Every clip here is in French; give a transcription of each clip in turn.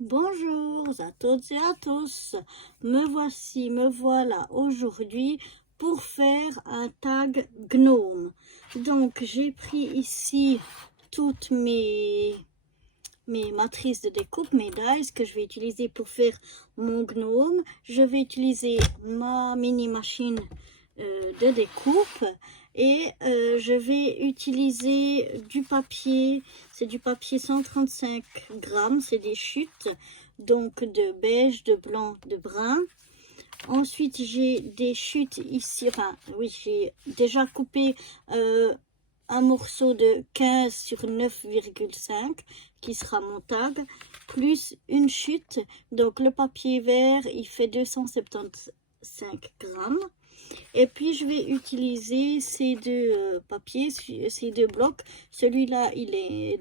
Bonjour à toutes et à tous, me voilà aujourd'hui pour faire un tag gnome. Donc j'ai pris ici toutes mes matrices de découpe, mes dies que je vais utiliser pour faire mon gnome. Je vais utiliser ma mini machine de découpe et je vais utiliser du papier, c'est du papier 135 grammes, c'est des chutes, donc de beige, de blanc, de brun. Ensuite j'ai des chutes ici, enfin oui, j'ai déjà coupé un morceau de 15 sur 9,5 qui sera mon tag, plus une chute, donc le papier vert il fait 275 grammes. Et puis je vais utiliser ces deux papiers, ces deux blocs. Celui-là il est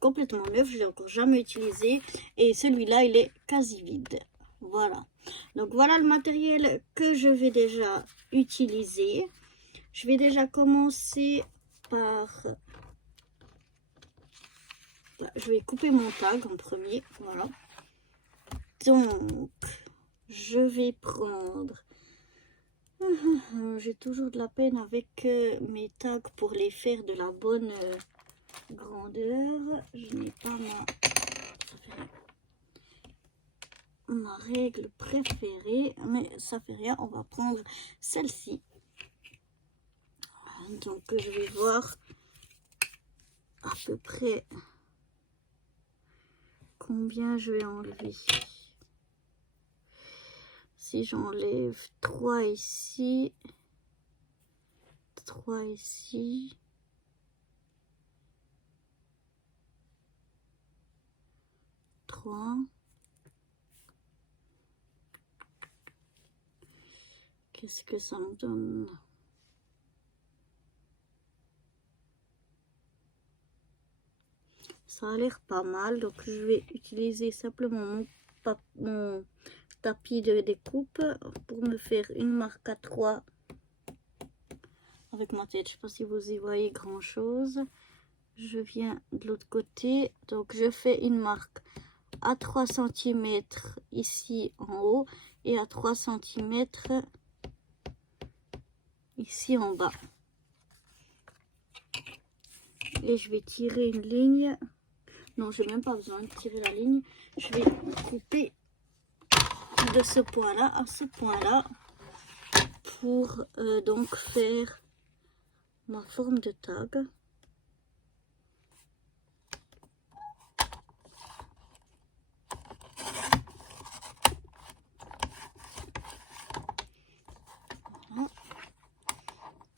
complètement neuf, je l'ai encore jamais utilisé, et celui-là il est quasi vide. Voilà, donc voilà le matériel que je vais déjà utiliser. Je vais déjà commencer par, je vais couper mon tag en premier, voilà. Donc je vais prendre, j'ai toujours de la peine avec mes tags pour les faire de la bonne grandeur. Je n'ai pas ma règle préférée, mais ça fait rien, on va prendre celle-ci. Donc je vais voir à peu près combien je vais enlever. Si j'enlève 3 ici, 3 ici, 3, qu'est-ce que ça me donne? Ça a l'air pas mal, donc je vais utiliser simplement mon tapis de découpe pour me faire une marque à 3 avec ma tête. Je ne sais pas si vous y voyez grand chose. Je viens de l'autre côté, donc je fais une marque à 3 cm ici en haut et à 3 cm ici en bas. Et je vais tirer une ligne. Non, j'ai même pas besoin de tirer la ligne. Je vais couper de ce point là à ce point là pour donc faire ma forme de tag. Voilà.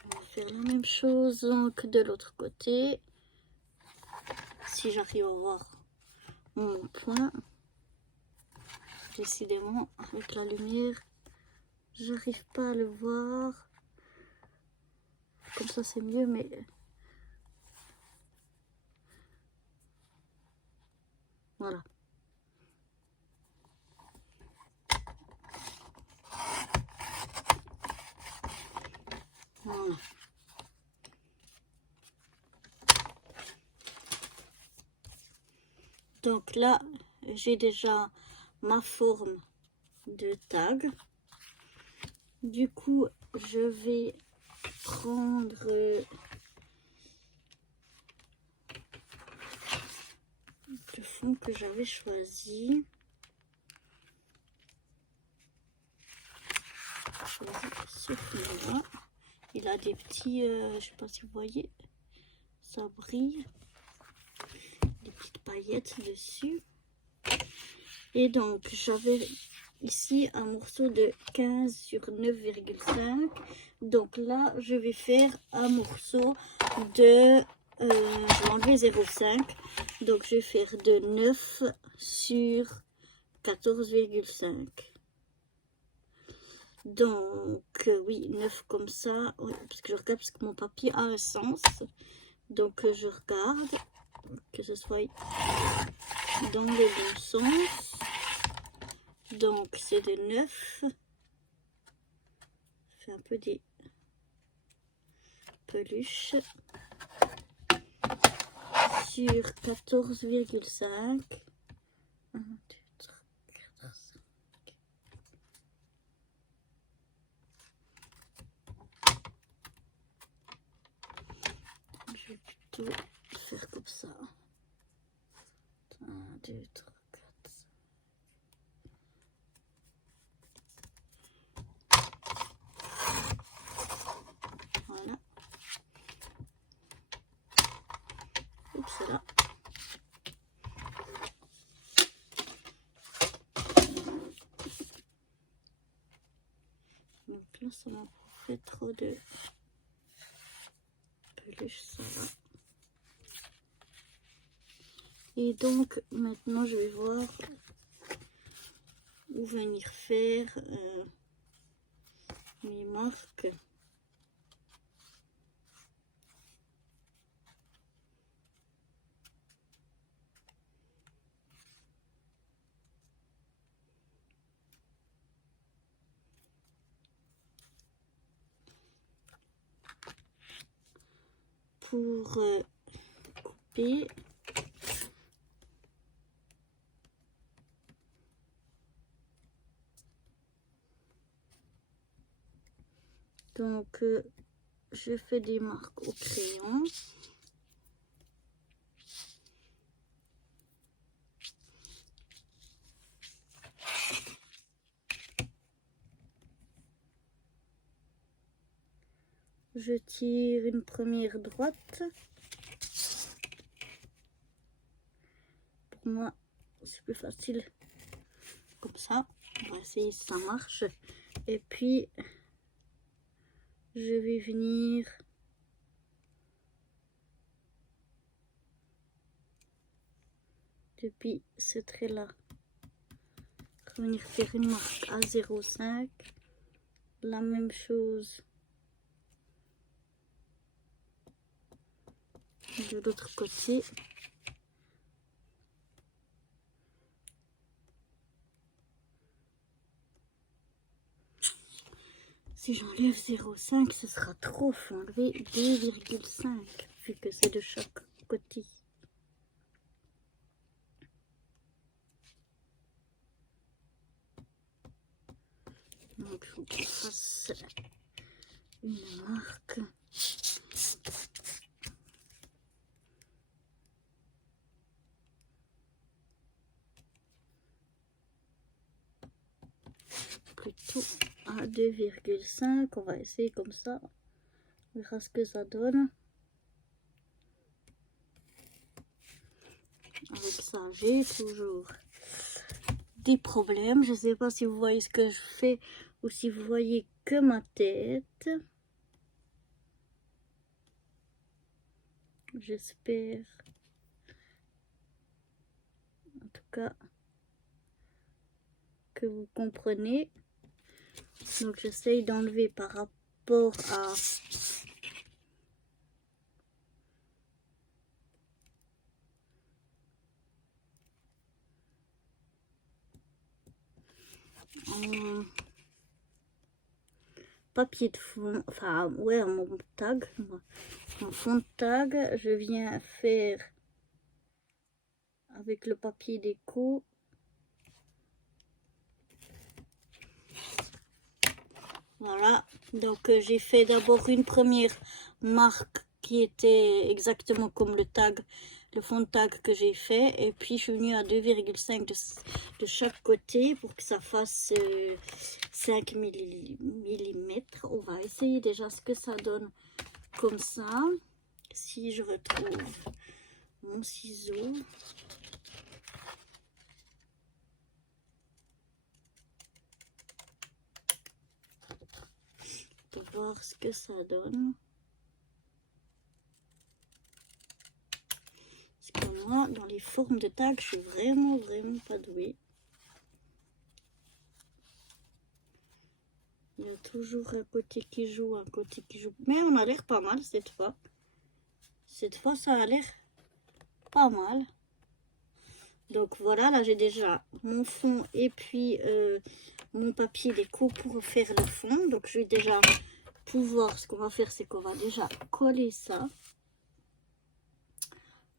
On va faire la même chose donc de l'autre côté. Si j'arrive à voir mon point, décidément avec la lumière j'arrive pas à le voir, comme ça c'est mieux, mais voilà. Voilà. Donc là j'ai déjà ma forme de tag. Du coup je vais prendre le fond que j'avais choisi. Ce fond là, il a des petits, je sais pas si vous voyez, ça brille, des petites paillettes dessus. Et donc j'avais ici un morceau de 15 sur 9,5. Donc là je vais faire un morceau de je vais enlever 0,5, donc je vais faire de 9 sur 14,5. Donc oui, 9 comme ça, oui, parce que je regarde, parce que mon papier a un sens, donc je regarde que ce soit dans le bon sens. Donc c'est de 9, fait un peu des peluches, sur 14,5. 1, 2, plutôt faire comme ça. 1, 2, 3, 4. Voilà. Oups, là. Donc là, ça m'a fait trop de peluche, ça va. Et donc, maintenant, je vais voir où venir faire mes marques. Pour couper. Donc, je fais des marques au crayon. Je tire une première droite. Pour moi, c'est plus facile comme ça. On va essayer si ça marche. Et puis, je vais venir depuis ce trait-là. Venir faire une marque à 0,5. La même chose de l'autre côté. Si j'enlève 0,5, ce sera trop. Il faut enlever 2,5 vu que c'est de chaque côté. Donc, il faut qu'on fasse une marque. Plutôt à 2,5. On va essayer comme ça. On verra ce que ça donne. Avec ça, j'ai toujours des problèmes. Je ne sais pas si vous voyez ce que je fais ou si vous voyez que ma tête. J'espère. En tout cas, que vous comprenez. Donc, j'essaye d'enlever par rapport à... papier de fond, enfin ouais, mon tag, mon fond de tag, je viens faire avec le papier déco. Voilà, donc j'ai fait d'abord une première marque qui était exactement comme le tag, le fond de tag que j'ai fait, et puis je suis venue à 2,5 de chaque côté pour que ça fasse 5 mm. On va essayer déjà ce que ça donne comme ça. Si je retrouve mon ciseau. Pour voir ce que ça donne. Parce que moi, dans les formes de tag, je suis vraiment pas douée. Il y a toujours un côté qui joue, un côté qui joue. Mais on a l'air pas mal cette fois. Cette fois, ça a l'air pas mal. Donc voilà, là j'ai déjà mon fond et puis mon papier déco pour faire le fond. Donc je vais déjà pouvoir, ce qu'on va faire, c'est qu'on va déjà coller ça.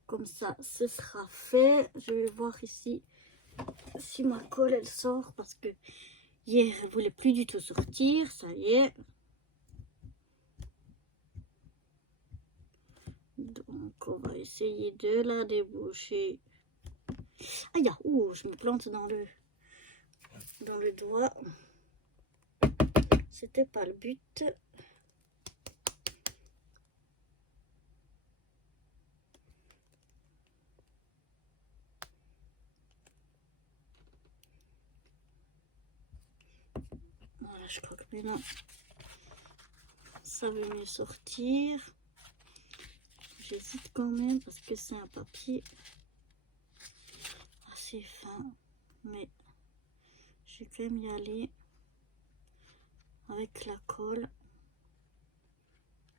Comme ça, ce sera fait. Je vais voir ici si ma colle elle sort parce que hier elle voulait plus du tout sortir. Ça y est. Donc Donc on va essayer de la déboucher. Aïe, ouh, je me plante dans le doigt. C'était pas le but. Voilà, je crois que maintenant ça veut mieux sortir. J'hésite quand même parce que c'est un papier assez fin, mais je vais quand même y aller avec la colle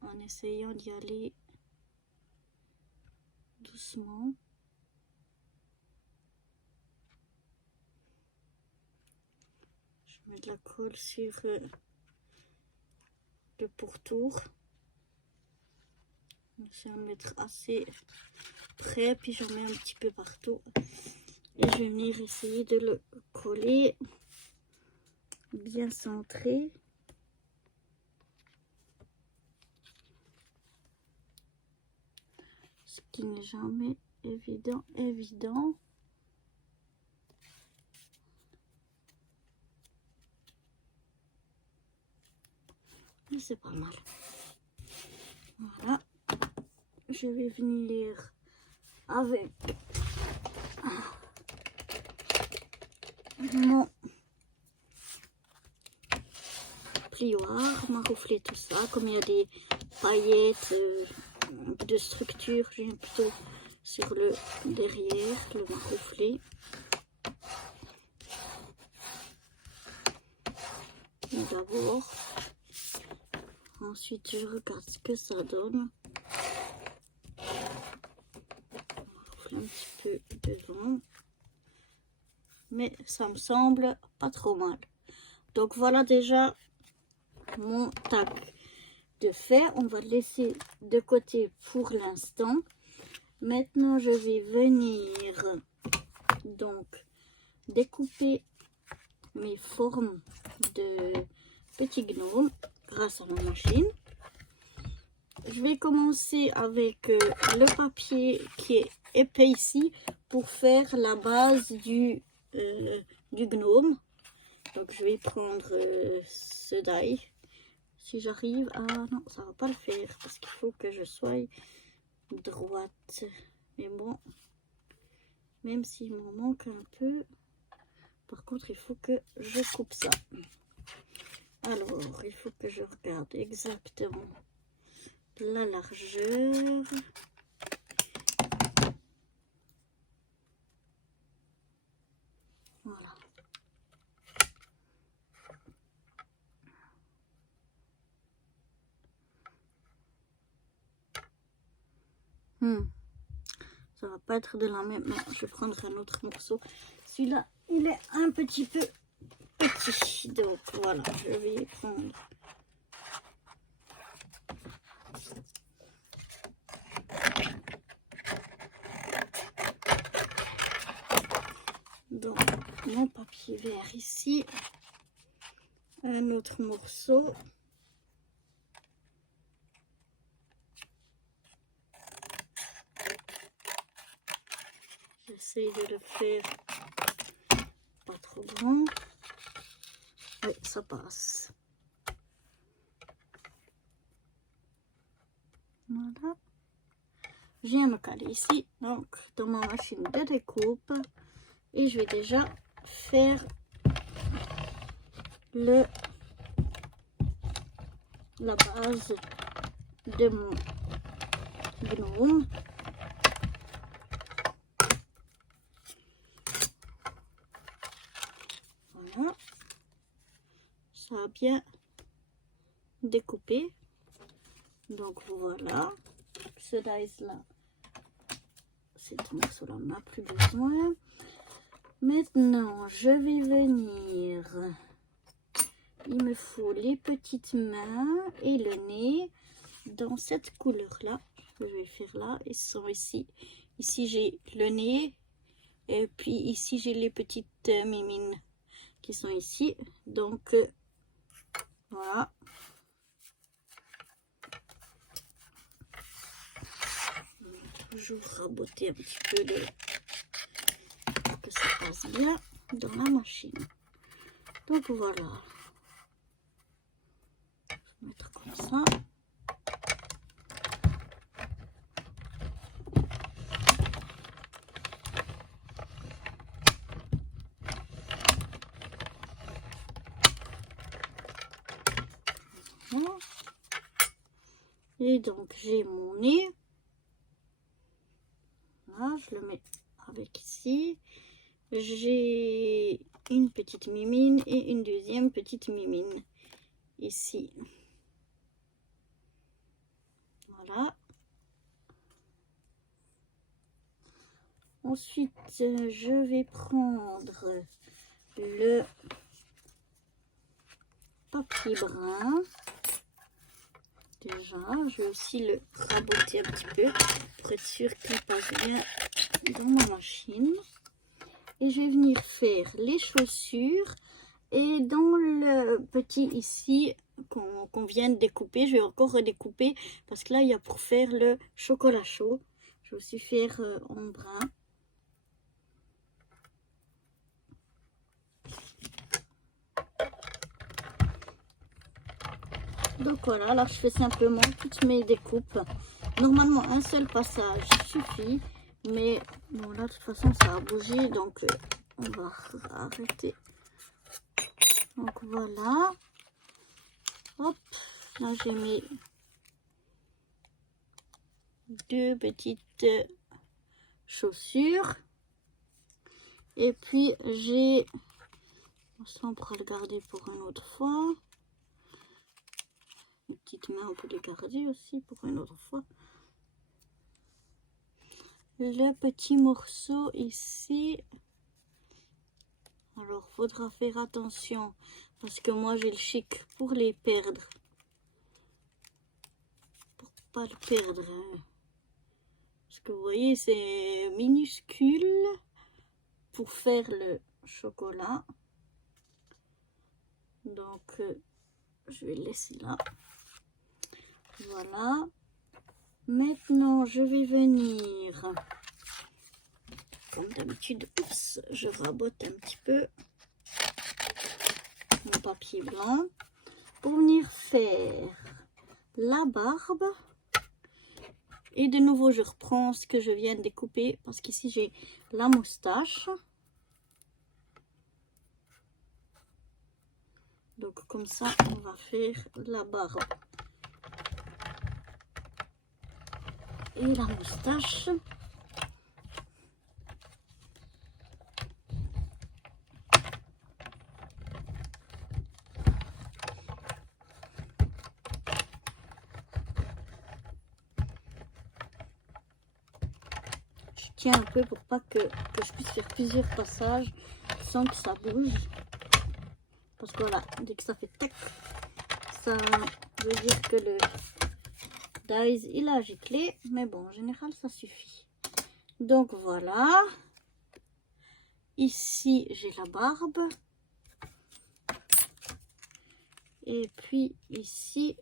en essayant d'y aller doucement. Je mets de la colle sur le pourtour. J'essaie de mettre assez près, puis j'en mets un petit peu partout. Et je vais venir essayer de le coller bien centré. Ce qui n'est jamais évident. Mais c'est pas mal. Voilà. Je vais venir avec mon plioir, maroufler tout ça. Comme il y a des paillettes, un peu de structure, je viens plutôt sur le derrière, le maroufler. D'abord, ensuite je regarde ce que ça donne. Un petit peu devant, mais ça me semble pas trop mal. Donc voilà déjà mon tag de fait. On va le laisser de côté pour l'instant. Maintenant je vais venir donc découper mes formes de petits gnomes grâce à ma machine. Je vais commencer avec le papier qui est épais ici pour faire la base du gnome. Donc je vais prendre ce die si j'arrive. Ah non, ça va pas le faire parce qu'il faut que je sois droite. Mais bon, même s'il m'en manque un peu, par contre il faut que je coupe ça. Alors il faut que je regarde exactement la largeur. Voilà. Ça va pas être de la même. Non, je vais prendre un autre morceau. Celui-là, il est un petit peu petit. Donc voilà, je vais prendre. Donc mon papier vert ici. Un autre morceau. J'essaie de le faire pas trop grand. Oui, ça passe. Voilà. Je viens me caler ici, donc dans ma machine de découpe. Et je vais déjà faire la base de mon gnome. Voilà. Ça a bien découpé. Donc voilà. Ce dice là, cet morceau-là, on n'a plus besoin. Maintenant, je vais venir. Il me faut les petites mains et le nez dans cette couleur-là. Je vais faire là. Ils sont ici. Ici, j'ai le nez. Et puis ici, j'ai les petites mimines qui sont ici. Donc, voilà. toujours raboter un petit peu pour que ça passe bien dans la machine. Donc voilà. Je vais mettre comme ça. Et donc j'ai mon nez. Là, je le mets avec ici. J'ai une petite mimine et une deuxième petite mimine ici. Voilà. Ensuite, je vais prendre le papier brun. Déjà, je vais aussi le raboter un petit peu pour être sûr qu'il passe bien dans ma machine. Et je vais venir faire les chaussures. Et dans le petit ici qu'on vient de découper, je vais encore redécouper parce que là, il y a pour faire le chocolat chaud. Je vais aussi faire en brun. Donc voilà, là je fais simplement toutes mes découpes. Normalement un seul passage suffit, mais bon là de toute façon ça a bougé, donc on va arrêter. Donc voilà, hop, là j'ai mes deux petites chaussures. Et puis j'ai, ça on pourra le garder pour une autre fois. Les petites mains, on peut les garder aussi pour une autre fois. Le petit morceau ici. Alors, faudra faire attention parce que moi, j'ai le chic pour les perdre. Pour pas le perdre. Hein. Parce que vous voyez, c'est minuscule pour faire le chocolat. Donc, je vais le laisser là. Voilà. Maintenant, je vais venir, comme d'habitude, oups, je rabote un petit peu mon papier blanc pour venir faire la barbe. Et de nouveau, je reprends ce que je viens de découper parce qu'ici, j'ai la moustache. Donc, comme ça, on va faire la barbe. Et la moustache. Je tiens un peu pour pas que je puisse faire plusieurs passages sans que ça bouge. Parce que voilà, dès que ça fait tac, ça veut dire que le dies il a giclé. Mais bon, en général, ça suffit. Donc voilà. Ici, j'ai la barbe. Et puis ici,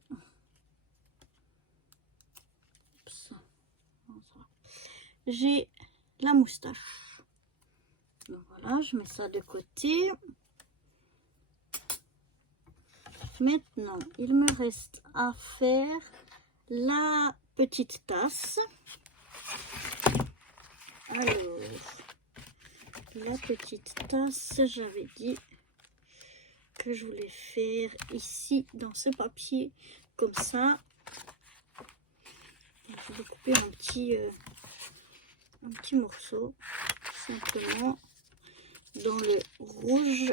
j'ai la moustache. Donc voilà, je mets ça de côté. Maintenant, il me reste à faire la petite tasse. Alors, la petite tasse, j'avais dit que je voulais faire ici dans ce papier comme ça. Je vais couper un petit morceau simplement dans le rouge.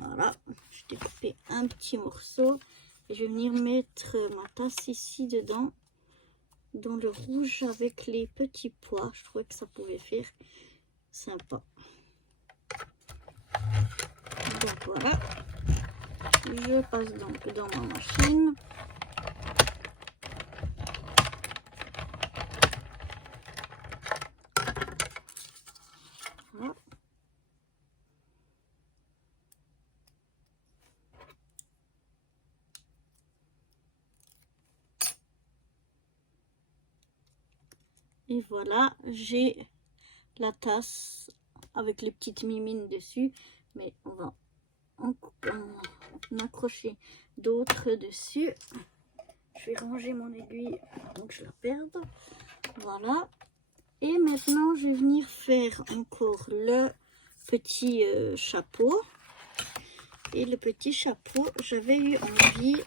Voilà, je vais couper un petit morceau et je vais venir mettre ma tasse ici dedans dans le rouge avec les petits pois. Je trouvais que ça pouvait faire sympa. Donc voilà, je passe donc dans ma machine. Voilà. Et voilà, j'ai la tasse avec les petites mimines dessus, mais on va en accrocher d'autres dessus. Je vais ranger mon aiguille donc je la perde. Voilà. Et maintenant, je vais venir faire encore le petit chapeau. Et le petit chapeau, j'avais eu envie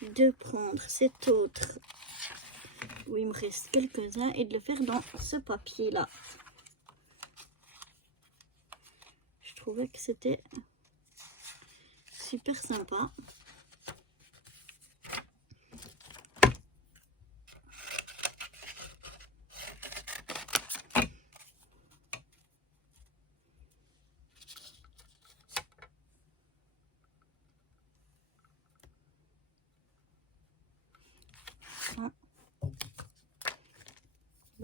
de prendre cet autre où il me reste quelques-uns et de le faire dans ce papier-là. Je trouvais que c'était super sympa.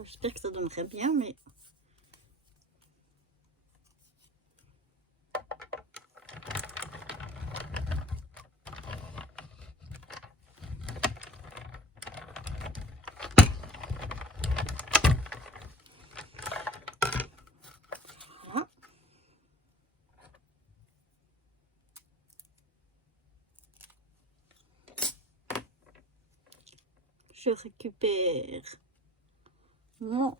J'espère que ça donnerait bien, mais... Voilà. Je récupère mon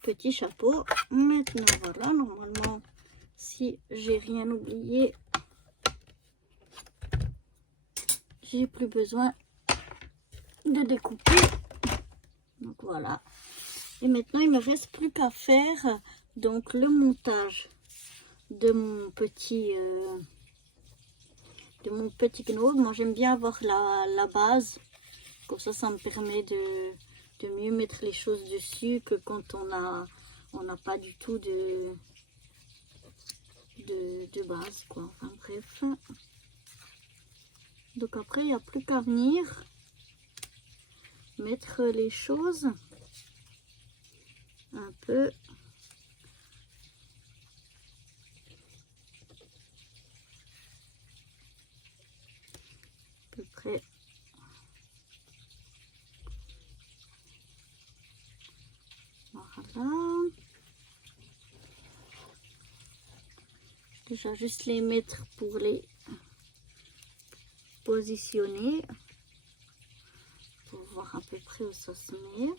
petit chapeau. Maintenant, voilà, normalement, si j'ai rien oublié, j'ai plus besoin de découper. Donc voilà. Et maintenant, il me reste plus qu'à faire donc le montage de mon petit gnome. Moi, j'aime bien avoir la base. Comme ça me permet de mieux mettre les choses dessus que quand on n'a pas du tout de base, quoi. Enfin bref. Donc après, il n'y a plus qu'à venir mettre les choses un peu à peu près. Voilà. Déjà juste les mettre pour les positionner. Pour voir à peu près où ça se met.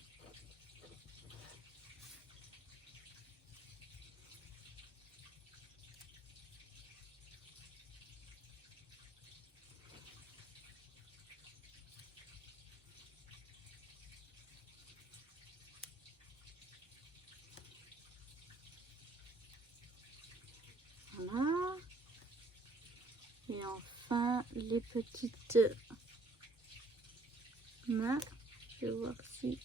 Voilà. Et enfin les petites mains. Je vais voir si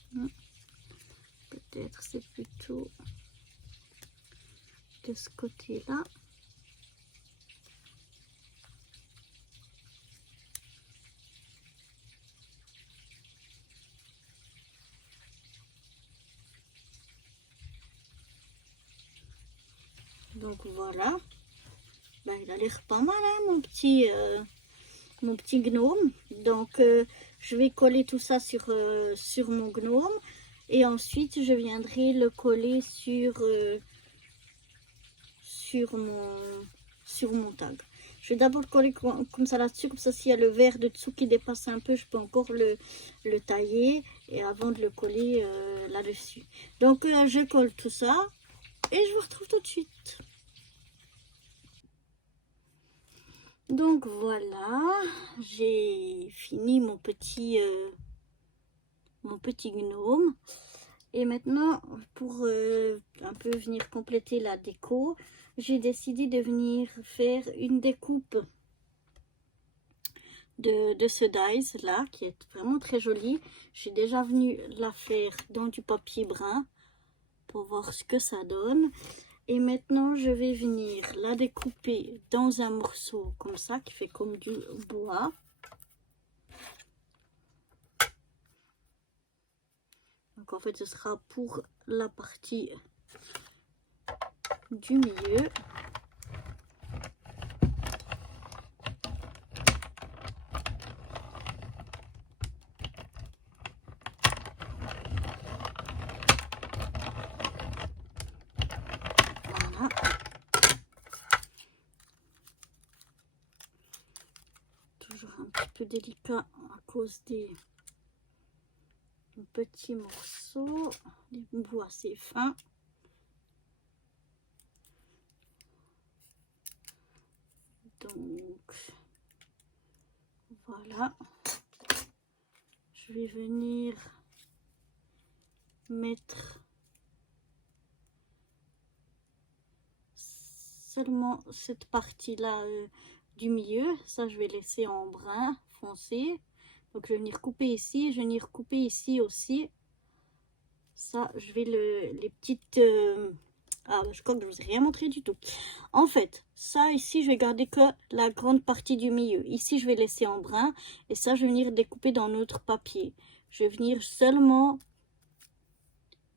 peut-être c'est plutôt de ce côté-là. Donc voilà. Ben, il a l'air pas mal, hein, mon petit gnome. Donc je vais coller tout ça sur mon gnome. Et ensuite je viendrai le coller sur mon tag. Je vais d'abord coller comme ça là-dessus, comme ça s'il y a le verre de dessous qui dépasse un peu, je peux encore le tailler et avant de le coller là-dessus. Donc je colle tout ça et je vous retrouve tout de suite. Donc voilà, j'ai fini mon petit gnome. Et maintenant, pour un peu venir compléter la déco, j'ai décidé de venir faire une découpe de ce dies là, qui est vraiment très jolie. J'ai déjà venu la faire dans du papier brun pour voir ce que ça donne. Et maintenant, je vais venir la découper dans un morceau comme ça, qui fait comme du bois. Donc en fait, ce sera pour la partie du milieu. peu délicat à cause des petits morceaux, des bouts assez fins. Donc voilà, je vais venir mettre seulement cette partie là du milieu. Ça je vais laisser en brun foncé. Donc je vais venir couper ici, je vais venir couper ici aussi. Ça je vais les petites ah, je crois que je vous ai rien montré du tout. En fait, ça ici, je vais garder que la grande partie du milieu. Ici, je vais laisser en brun. Et ça, je vais venir découper dans notre papier. Je vais venir seulement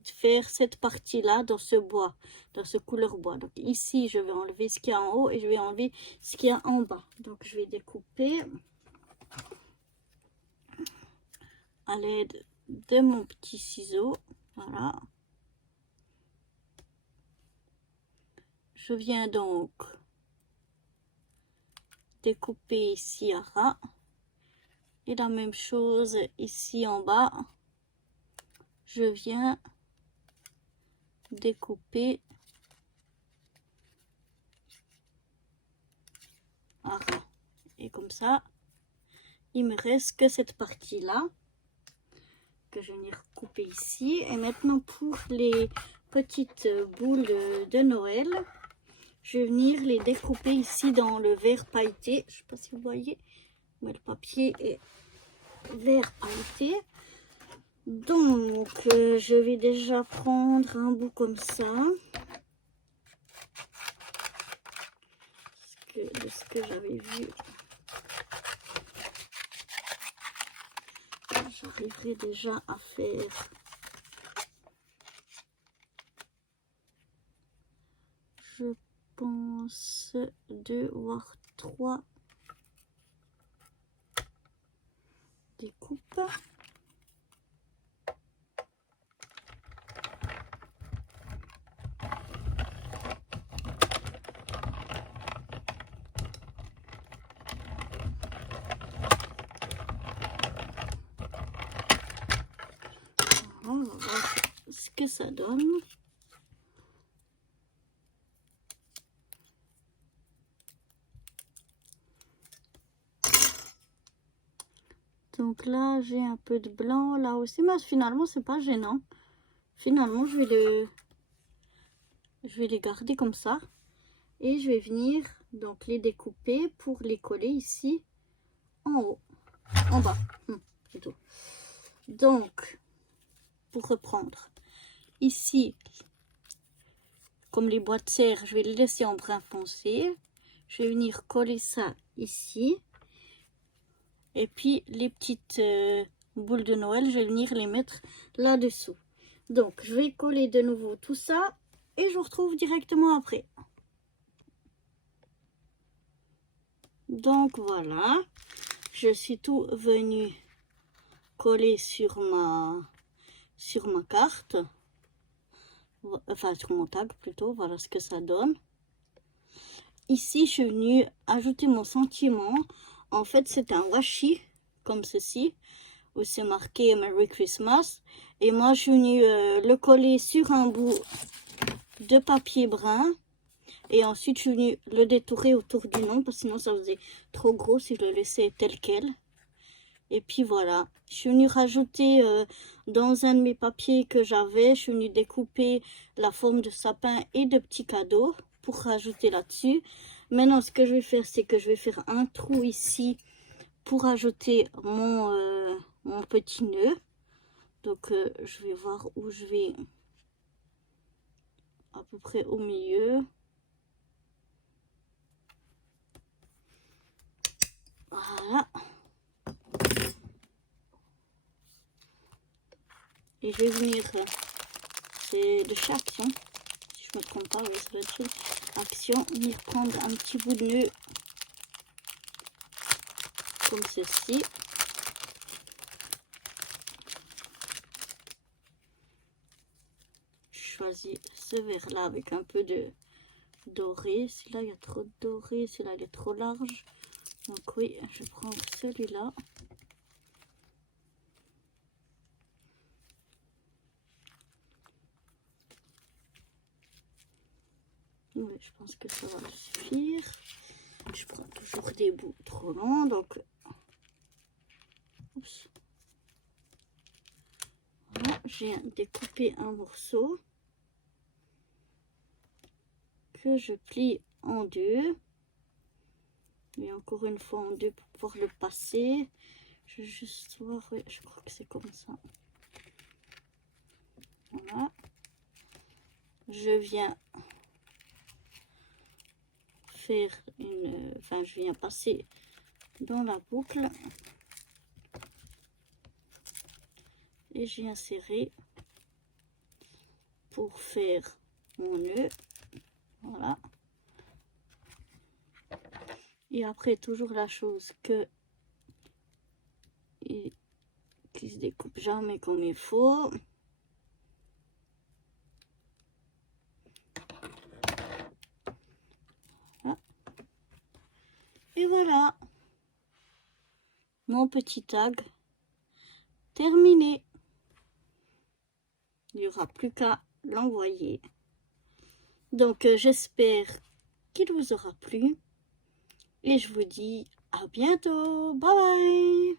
faire cette partie-là dans ce bois, dans ce couleur bois. Donc ici, je vais enlever ce qu'il y a en haut et je vais enlever ce qu'il y a en bas. Donc, je vais découper à l'aide de mon petit ciseau. Voilà. Je viens donc découper ici à ras. Et la même chose ici en bas. Je viens découper à ras. Et comme ça, il me reste que cette partie-là que je vais venir couper ici. Et maintenant pour les petites boules de Noël, je vais venir les découper ici dans le verre pailleté. Je ne sais pas si vous voyez, mais le papier est vert pailleté. Donc je vais déjà prendre un bout comme ça. De ce que j'avais vu, j'arriverai déjà à faire je pense 2 voire 3 découpes. On va voir ce que ça donne. Donc là, j'ai un peu de blanc là aussi, mais finalement, c'est pas gênant. Finalement, je vais les garder comme ça. Et je vais venir donc les découper pour les coller ici en haut, en bas plutôt. Donc, pour reprendre, ici, comme les boîtes de serre, je vais les laisser en brun foncé. Je vais venir coller ça ici. Et puis les petites boules de Noël, je vais venir les mettre là-dessous. Donc je vais coller de nouveau tout ça et je vous retrouve directement après. Donc voilà, je suis tout venu coller sur ma carte. Enfin sur mon tag plutôt, voilà ce que ça donne. Ici je suis venue ajouter mon sentiment. En fait c'est un washi comme ceci où c'est marqué Merry Christmas et moi je suis venue le coller sur un bout de papier brun et ensuite je suis venue le détourer autour du nom parce que sinon ça faisait trop gros si je le laissais tel quel. Et puis voilà, je suis venue rajouter dans un de mes papiers que j'avais, je suis venue découper la forme de sapin et de petits cadeaux pour rajouter là-dessus. Maintenant, ce que je vais faire, c'est que je vais faire un trou ici pour ajouter mon petit nœud. Donc, je vais voir où je vais, à peu près au milieu. Voilà. Et je vais venir, c'est de chez Action, si je me trompe pas, oui, ça doit être chez Action, venir prendre un petit bout de nœud comme ceci. Je choisis ce vert là avec un peu de doré. Celui-là il y a trop de doré, celui-là il est trop large. Donc oui, je prends celui-là. Oui, je pense que ça va suffire. Je prends toujours des bouts trop longs, donc oups. Voilà, j'ai découpé un morceau que je plie en deux. Et encore une fois en deux pour pouvoir le passer. Je vais juste voir, oui, je crois que c'est comme ça. Voilà. Je viens faire une, enfin je viens passer dans la boucle et j'ai inséré pour faire mon nœud. Voilà. Et après toujours la chose qui se découpe jamais comme il faut. Voilà. Et voilà mon petit tag terminé. Il n'y aura plus qu'à l'envoyer. Donc j'espère qu'il vous aura plu et je vous dis à bientôt. Bye bye.